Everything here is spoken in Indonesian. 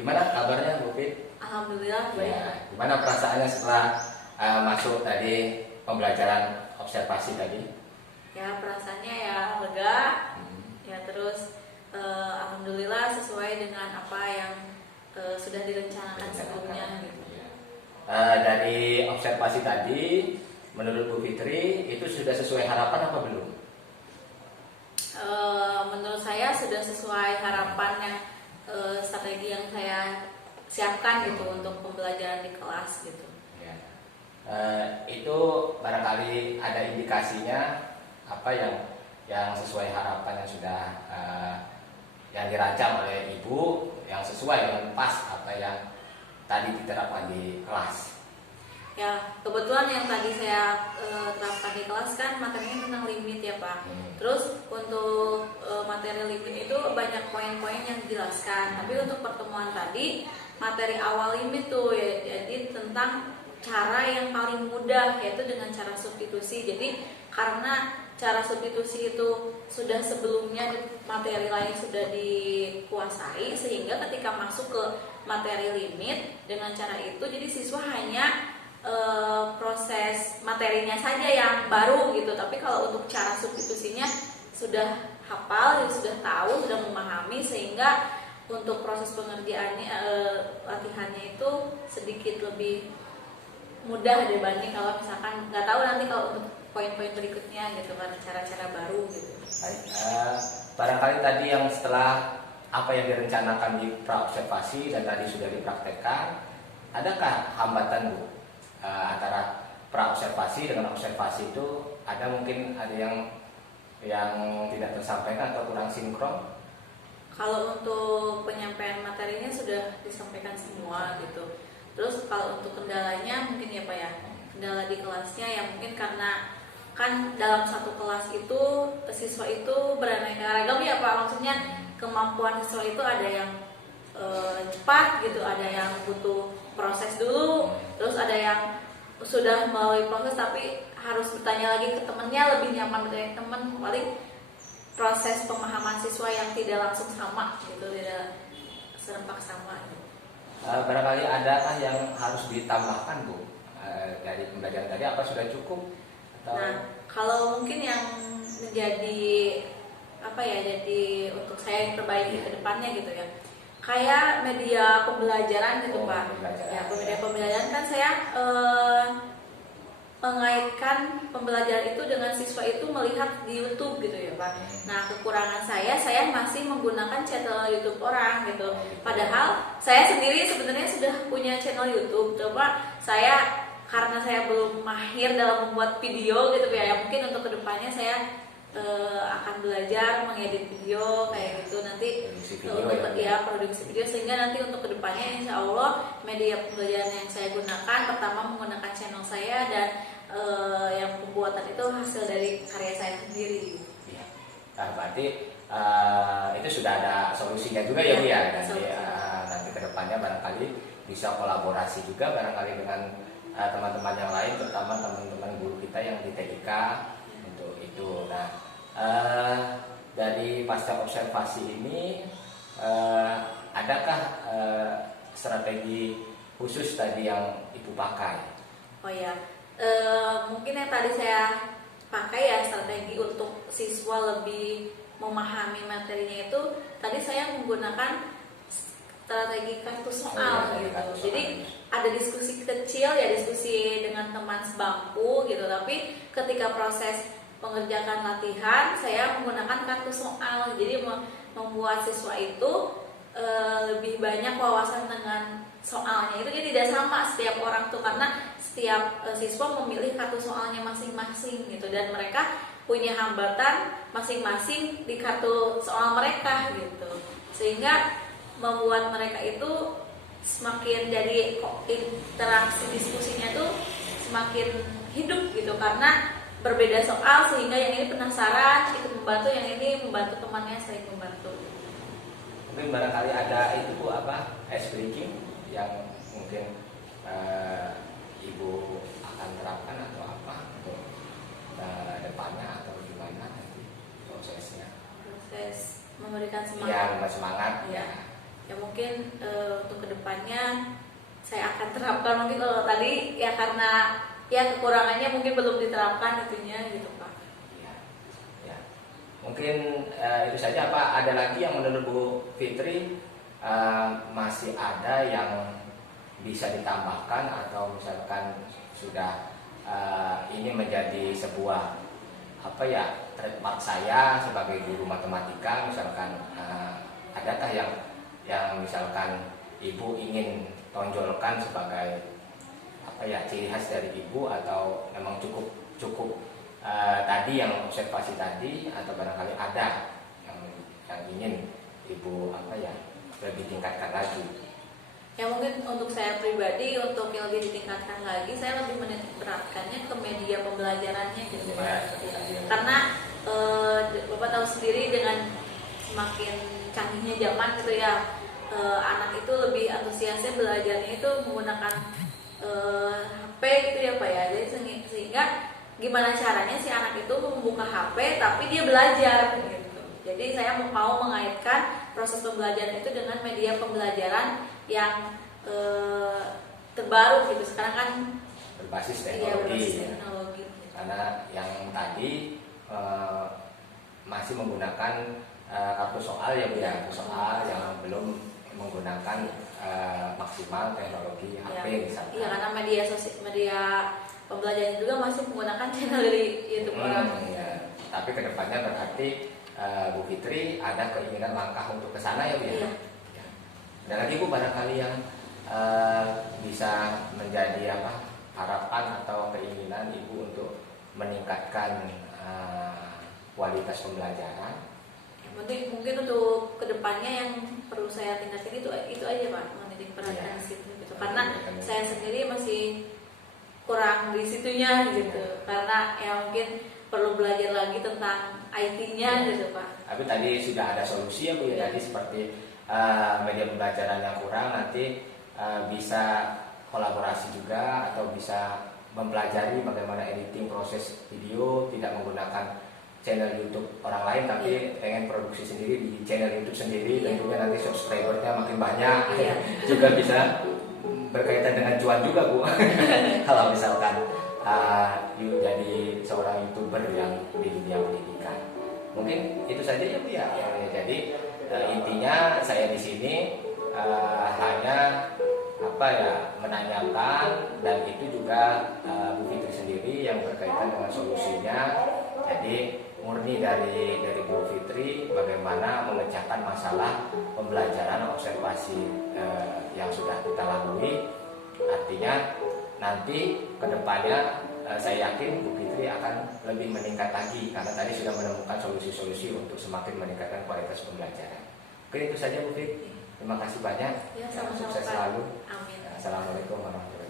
Gimana kabarnya Bu Fit? Alhamdulillah baik. Ya, gimana perasaannya setelah masuk tadi pembelajaran observasi tadi? Ya perasaannya ya lega, ya terus alhamdulillah sesuai dengan apa yang sudah direncanakan sebelumnya. Gitu. Dari observasi tadi, menurut Bu Fitri itu sudah sesuai harapan apa belum? Menurut saya sudah sesuai harapan yang strategi yang saya siapkan gitu untuk pembelajaran di kelas gitu. Ya. Itu barangkali ada indikasinya apa yang sesuai harapan yang sudah yang dirancang oleh Ibu, yang sesuai dengan pas apa yang tadi diterapkan di kelas. Ya, kebetulan yang tadi saya terapkan di kelas kan materinya tentang limit ya Pak. Terus untuk materi limit itu banyak poin-poin yang dijelaskan. Tapi untuk pertemuan tadi materi awal limit tuh ya, jadi tentang cara yang paling mudah yaitu dengan cara substitusi. Jadi karena cara substitusi itu sudah sebelumnya materi lain sudah dikuasai, sehingga ketika masuk ke materi limit dengan cara itu jadi siswa hanya proses materinya saja yang baru gitu. Tapi kalau untuk cara substitusinya sudah hafal, sudah tahu, sudah memahami, sehingga untuk proses pengerjaannya latihannya itu sedikit lebih mudah dibanding kalau misalkan nggak tahu nanti kalau untuk poin-poin berikutnya gitu kan, cara-cara baru gitu. Baik, barangkali tadi yang setelah apa yang direncanakan di praobservasi dan tadi sudah dipraktekkan, adakah hambatan Bu antara praobservasi dengan observasi itu? Ada mungkin ada yang tidak tersampaikan atau kurang sinkron? Kalau untuk penyampaian materinya sudah disampaikan semua gitu. Terus kalau untuk kendalanya mungkin ya Pak ya, kendala di kelasnya ya mungkin karena kan dalam satu kelas itu siswa itu beraneka ragam ya Pak. Maksudnya kemampuan siswa itu ada yang cepat gitu, ada yang butuh proses dulu, terus ada yang sudah melalui proses tapi harus bertanya lagi ke temennya, lebih nyaman bertanya teman. Paling proses pemahaman siswa yang tidak langsung sama gitu, tidak serempak sama gitu. Barangkali adakah yang harus ditambahkan Bu dari pembelajaran tadi, apa sudah cukup? Atau... Nah, kalau mungkin yang menjadi apa ya, jadi untuk saya yang terbaik ke depannya gitu ya, kayak media pembelajaran gitu Pak. Ya, media pembelajaran kan saya mengaitkan pembelajaran itu dengan siswa itu melihat di YouTube gitu ya Pak. Nah, kekurangan saya masih menggunakan channel YouTube orang gitu. Padahal saya sendiri sebenarnya sudah punya channel YouTube, coba saya karena saya belum mahir dalam membuat video gitu ya. Mungkin untuk kedepannya saya akan belajar mengedit video kayak gitu nanti untuk produksi video, sehingga nanti untuk kedepannya insya Allah media pembelajaran yang saya gunakan pertama menggunakan channel saya, dan yang pembuatan itu hasil dari karya saya sendiri. Ya. Nah, berarti itu sudah ada solusinya juga ya Bu ya. Nanti kedepannya barangkali bisa kolaborasi juga barangkali dengan teman-teman yang lain, terutama teman-teman guru kita yang di TIK untuk itu. Nah, dari pasca observasi ini adakah strategi khusus tadi yang Ibu pakai? Oh ya, mungkin yang tadi saya pakai ya strategi untuk siswa lebih memahami materinya itu, tadi saya menggunakan strategi kartu soal gitu. Jadi ada diskusi kecil ya, diskusi dengan teman sebangku gitu, tapi ketika proses pengerjaan latihan saya menggunakan kartu soal. Jadi membuat siswa itu lebih banyak wawasan dengan soalnya. Itu jadi tidak sama setiap orang tuh, karena setiap siswa memilih kartu soalnya masing-masing gitu, dan mereka punya hambatan masing-masing di kartu soal mereka gitu, sehingga membuat mereka itu semakin jadi interaksi diskusinya tuh semakin hidup gitu, karena berbeda soal, sehingga yang ini penasaran ikut membantu, yang ini membantu temannya saling membantu. Mungkin barangkali ada itu Bu, apa ice breaking yang mungkin Ibu akan terapkan atau apa untuk depannya, atau gimana nanti prosesnya? Proses memberikan semangat. Ya, memberi semangat. Ya. Ya mungkin untuk kedepannya saya akan terapkan. Mungkin kalau tadi ya karena ya kekurangannya mungkin belum diterapkan itunya gitu Pak. Ya, ya. Mungkin itu saja. Apa ada lagi yang menurut Bu Fitri masih ada yang bisa ditambahkan atau misalkan sudah ini menjadi sebuah apa ya trademark saya sebagai guru matematika, misalkan adakah yang misalkan Ibu ingin tonjolkan sebagai apa ya ciri khas dari Ibu, atau memang cukup tadi yang observasi tadi, atau barangkali ada yang ingin Ibu apa ya lebih tingkatkan lagi? Ya mungkin untuk saya pribadi, untuk yang lebih ditingkatkan lagi, saya lebih menerapkannya ke media pembelajarannya gitu ya. Karena Bapak tahu sendiri dengan semakin canggihnya zaman gitu ya, anak itu lebih antusiasnya belajarnya itu menggunakan HP gitu ya Pak ya. Jadi sehingga gimana caranya si anak itu membuka HP tapi dia belajar gitu. Jadi saya mau mengaitkan proses pembelajaran itu dengan media pembelajaran yang terbaru gitu. Sekarang kan berbasis iya, teknologi, berbasis ya. teknologi. Karena yang tadi masih menggunakan kartu soal ya Bu, ya, kartu soal yang belum menggunakan maksimal teknologi HP misalnya. Iya, karena media pembelajaran juga masih menggunakan channel dari YouTube orang. Ya. Tapi kedepannya berarti Bu Fitri ada keinginan langkah untuk ke sana ya Bu ya. Iya. Dan lagi Bu, barangkali yang bisa menjadi apa harapan atau keinginan Ibu untuk meningkatkan kualitas pembelajaran. Mungkin untuk kedepannya yang perlu saya tingkatin itu aja Pak, menitik perhatian di situ gitu. Karena saya sendiri masih kurang di situnya gitu. Karena ya mungkin perlu belajar lagi tentang IT-nya gitu Pak. Tapi tadi sudah ada solusi ya Bu ya. Tadi seperti media pembelajaran yang kurang, nanti bisa kolaborasi juga atau bisa mempelajari bagaimana editing proses video, tidak menggunakan channel YouTube orang lain, tapi pengen produksi sendiri di channel YouTube sendiri. Tentunya nanti subscribernya makin banyak, juga bisa berkaitan dengan cuan juga Bu. Kalau misalkan jadi seorang YouTuber yang di dunia pendidikan. Mungkin itu saja ya Bu ya. Jadi intinya saya di sini hanya apa ya menanyakan, dan itu juga Bu Fitri sendiri yang berkaitan dengan solusinya. Jadi murni dari Bu Fitri bagaimana memecahkan masalah pembelajaran observasi yang sudah kita lalui. Artinya nanti kedepannya saya yakin Bu Fitri akan lebih meningkat lagi, karena tadi sudah menemukan solusi-solusi untuk semakin meningkatkan kualitas pembelajaran. Oke, itu saja Bu Fitri. Terima kasih banyak. Ya, sama-sama Sukses Pak. selalu. Amin. Assalamualaikum warahmatullahi wabarakatuh.